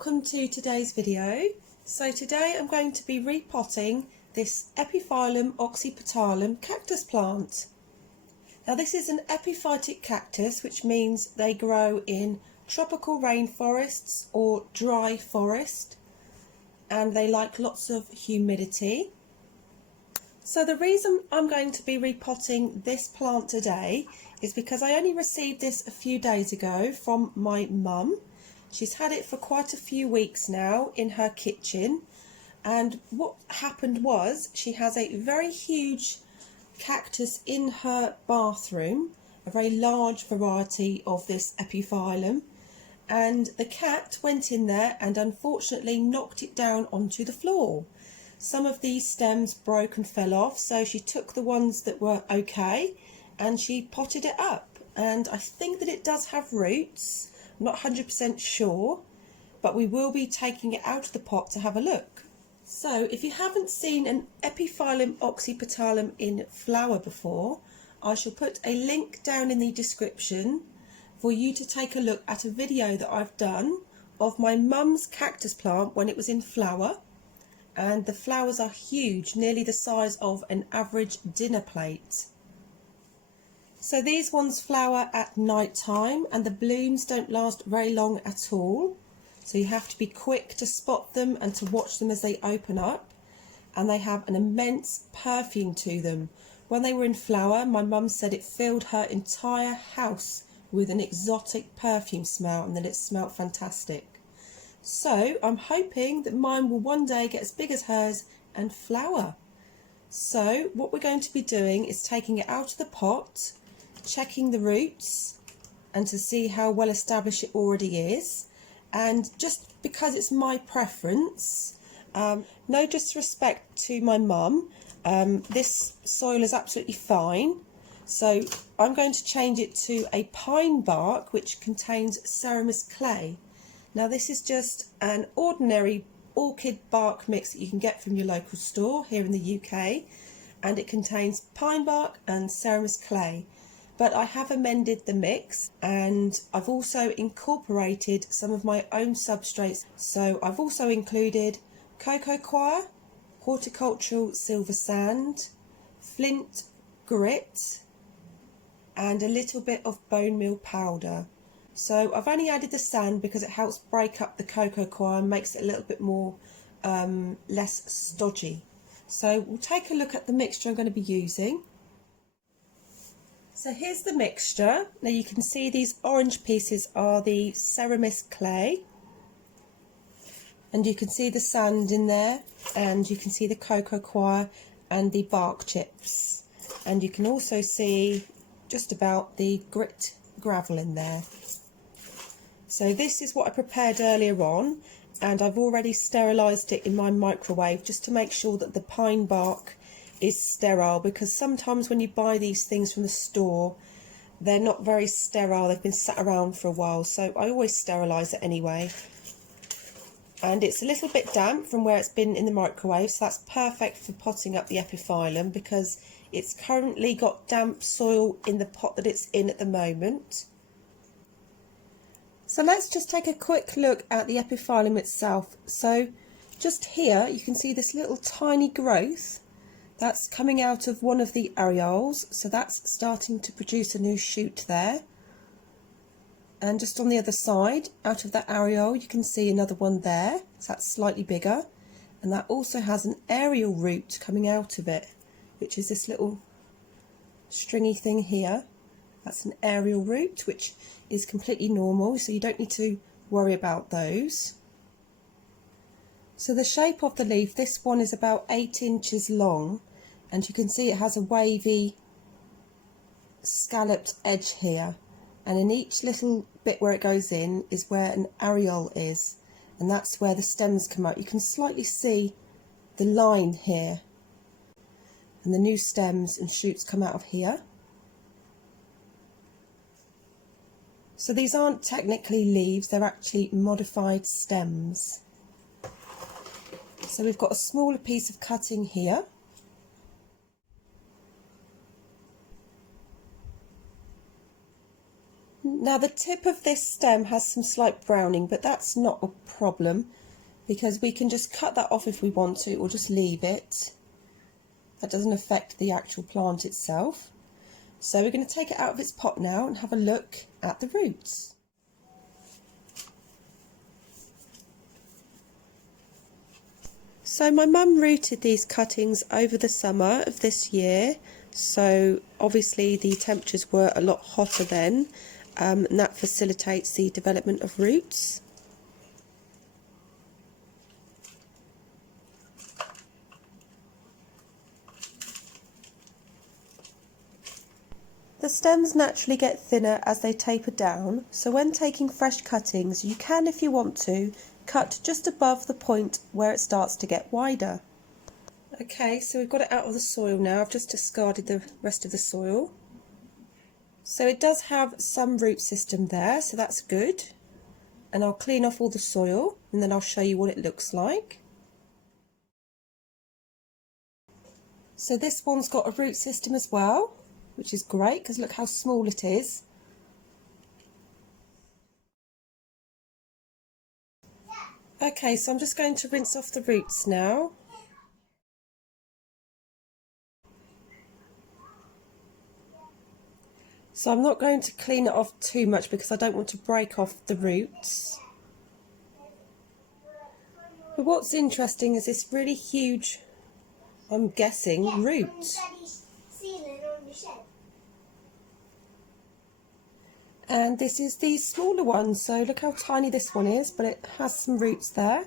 welcome to today's video. So today I'm going to be repotting this Epiphyllum oxypetalum cactus plant. Now this is an epiphytic cactus, which means they grow in tropical rainforests or dry forest, and they like lots of humidity. So the reason I'm going to be repotting this plant today is because I only received this a few days ago from my mum. She's had it for quite a few weeks now in her kitchen, and what happened was she has a very huge cactus in her bathroom, a very large variety of this epiphyllum, and the cat went in there and unfortunately knocked it down onto the floor. Some of these stems broke and fell off, so she took the ones that were okay and she potted it up, and I think that it does have roots. I'm not 100% sure, but we will be taking it out of the pot to have a look. So if you haven't seen an Epiphyllum oxypetalum in flower before, I shall put a link down in the description for you to take a look at a video that I've done of my mum's cactus plant when it was in flower, and the flowers are huge, nearly the size of an average dinner plate. So these ones flower at night time, and the blooms don't last very long at all, so you have to be quick to spot them and to watch them as they open up, and they have an immense perfume to them. When they were in flower, my mum said it filled her entire house with an exotic perfume smell, and that it smelled fantastic. So I'm hoping that mine will one day get as big as hers and flower. So what we're going to be doing is taking it out of the pot, checking the roots and to see how well established it already is, and just because it's my preference, no disrespect to my mum, this soil is absolutely fine, so I'm going to change it to a pine bark which contains ceramous clay. Now this is just an ordinary orchid bark mix that you can get from your local store here in the UK, and it contains pine bark and ceramous clay. But I have amended the mix, and I've also incorporated some of my own substrates. So I've also included cocoa coir, horticultural silver sand, flint grit, and a little bit of bone meal powder. So I've only added the sand because it helps break up the cocoa coir and makes it a little bit more less stodgy. So we'll take a look at the mixture I'm going to be using. So here's the mixture. Now you can see these orange pieces are the ceramous clay, and you can see the sand in there, and you can see the cocoa coir and the bark chips, and you can also see just about the grit gravel in there. So this is what I prepared earlier on, and I've already sterilised it in my microwave just to make sure that the pine bark is sterile, because sometimes when you buy these things from the store, they're not very sterile, they've been sat around for a while, so I always sterilise it anyway. And it's a little bit damp from where it's been in the microwave, so that's perfect for potting up the epiphyllum because it's currently got damp soil in the pot that it's in at the moment. So let's just take a quick look at the epiphyllum itself. So just here you can see this little tiny growth that's coming out of one of the areoles, so that's starting to produce a new shoot there. And just on the other side, out of that areole, you can see another one there, so that's slightly bigger, and that also has an aerial root coming out of it, which is this little stringy thing here. That's an aerial root, which is completely normal, so you don't need to worry about those. So the shape of the leaf, this one is about 8 inches long, and you can see it has a wavy scalloped edge here, and in each little bit where it goes in is where an areole is, and that's where the stems come out. You can slightly see the line here, and the new stems and shoots come out of here. So these aren't technically leaves, they're actually modified stems. So we've got a smaller piece of cutting here. Now the tip of this stem has some slight browning, but that's not a problem because we can just cut that off if we want to, or just leave it. That doesn't affect the actual plant itself. So we're going to take it out of its pot now and have a look at the roots. So my mum rooted these cuttings over the summer of this year, so obviously the temperatures were a lot hotter then, and that facilitates the development of roots. The stems naturally get thinner as they taper down, so when taking fresh cuttings you can, if you want to, cut just above the point where it starts to get wider. Okay, so we've got it out of the soil now. I've just discarded the rest of the soil. So it does have some root system there, so that's good. And I'll clean off all the soil and then I'll show you what it looks like. So this one's got a root system as well, which is great because look how small it is. Okay, so I'm just going to rinse off the roots now. So I'm not going to clean it off too much because I don't want to break off the roots. But what's interesting is this really huge, I'm guessing, root. And this is the smaller one, so look how tiny this one is, but it has some roots there.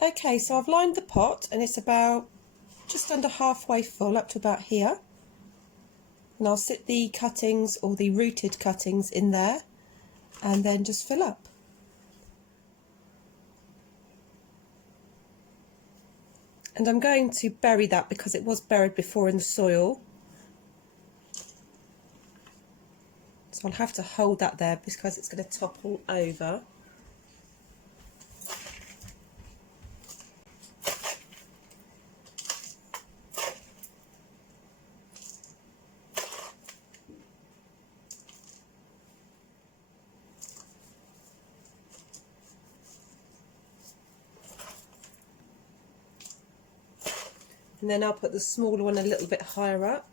Okay, so I've lined the pot and it's about just under halfway full, up to about here. And I'll sit the cuttings, or the rooted cuttings, in there and then just fill up. And I'm going to bury that because it was buried before in the soil. So I'll have to hold that there because it's going to topple over. And then I'll put the smaller one a little bit higher up.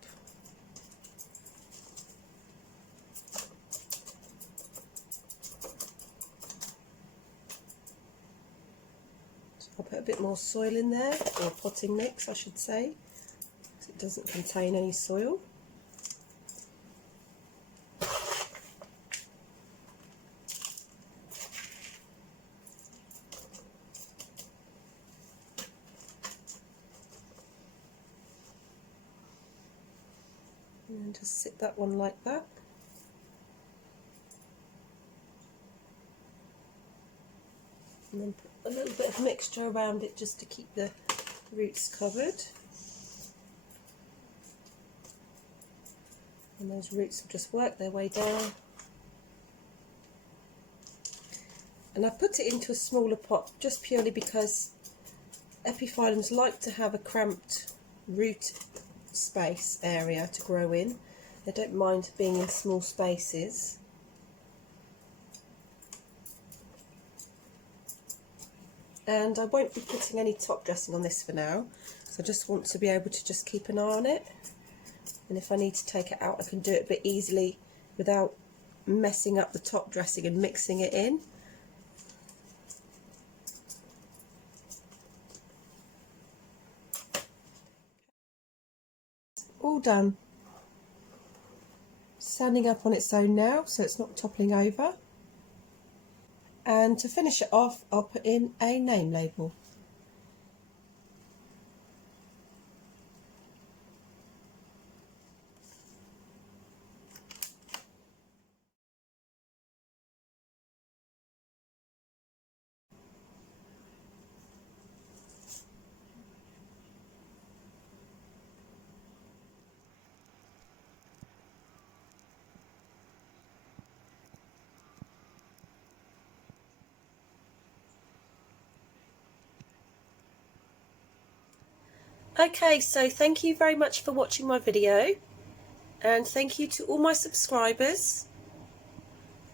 So I'll put a bit more soil in there, or potting mix I should say, because it doesn't contain any soil. And just sit that one like that. And then put a little bit of mixture around it just to keep the roots covered. And those roots will just work their way down. And I put it into a smaller pot just purely because epiphyllums like to have a cramped root space area to grow in. They don't mind being in small spaces. And I won't be putting any top dressing on this for now, so I just want to be able to just keep an eye on it, and if I need to take it out I can do it a bit easily without messing up the top dressing and mixing it in. All done. Standing up on its own now so it's not toppling over. And to finish it off I'll put in a name label. Okay, so thank you very much for watching my video, and thank you to all my subscribers,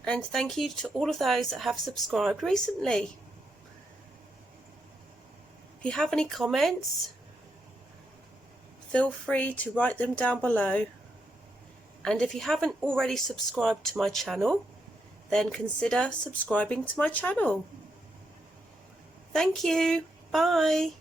and thank you to all of those that have subscribed recently. If you have any comments, feel free to write them down below, and if you haven't already subscribed to my channel, then consider subscribing to my channel. Thank you. Bye.